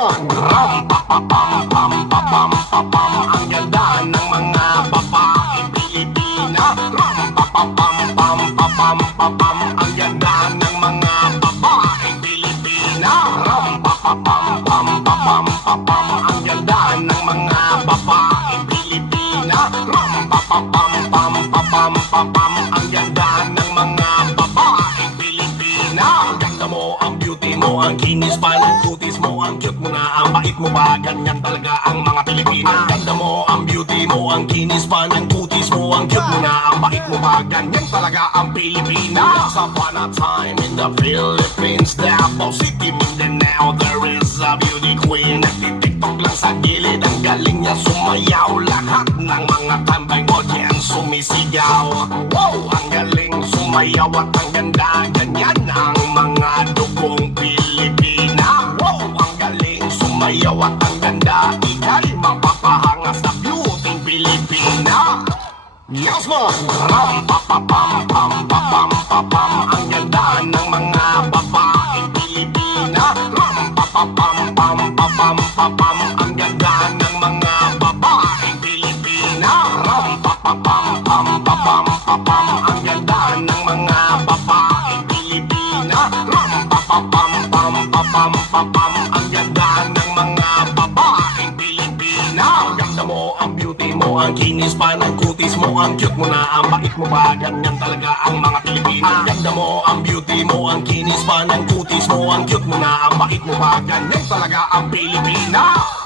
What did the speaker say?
man! Ram pa pa pam pam pa pam pa pam. Ang ganda ng mga babaeng Pilipina. Ram pa pa pam pam pa pam pa pam. Ang ganda ng mga babaeng Pilipina. Ram pa pa pam pam pa pam pa pam. Ang ganda ng mga babaeng Pilipina. Ram pa pa pam pam pa pam pa pam. Ang ganda ng mga babaeng Pilipina. Ang ganda mo, ang beauty mo, ang kinis pa ng kutis mo, ang cute mo na, ang bait mo ba, ganyan talaga ang mga Pilipina. Ang ganda mo, ang beauty mo, ang kinis pa ng kutis mo, ang cute mo na, ang bait mo ba, ganyan talaga ang Pilipina. Once upon a time in the Philippines, Davao City, Mindanao, there is a beauty queen. Nagtitiktok lang sa gilid, ang galing niya sumayaw. Lahat ng mga tambay audience sumisigaw. Wow, ang galing sumayaw at ang ganda, ganyan ang mga dugong Pilipina. Wow, ang galing sumayaw at ang ganda, ika'y mapapahanga sa beauty Pilipina. Yes man! Ram pa pa pam pam pa pam pa pam. Ang ganda ng mga babaeng Pilipina. Ram pa pa pam pam pa pam pa pam. Ang ganda ng mga babaeng Pilipina. Ram pa pa pam pam pa pam pa pam. Ang ganda ng mga babaeng Pilipina. Ram pa pa pam pam pa pam pa pam. Ang ganda ng mga babaeng Pilipina. Ang ganda mo, ang beauty mo, ang kinis pa ng kutis mo, ang cute mo na, ang bait mo ba, ganyan talaga ang mga Pilipina. Ang ganda mo, ang beauty mo, ang kinis pa ng kutis mo, ang cute mo na, ang bait mo ba, ganyan talaga ang Pilipina.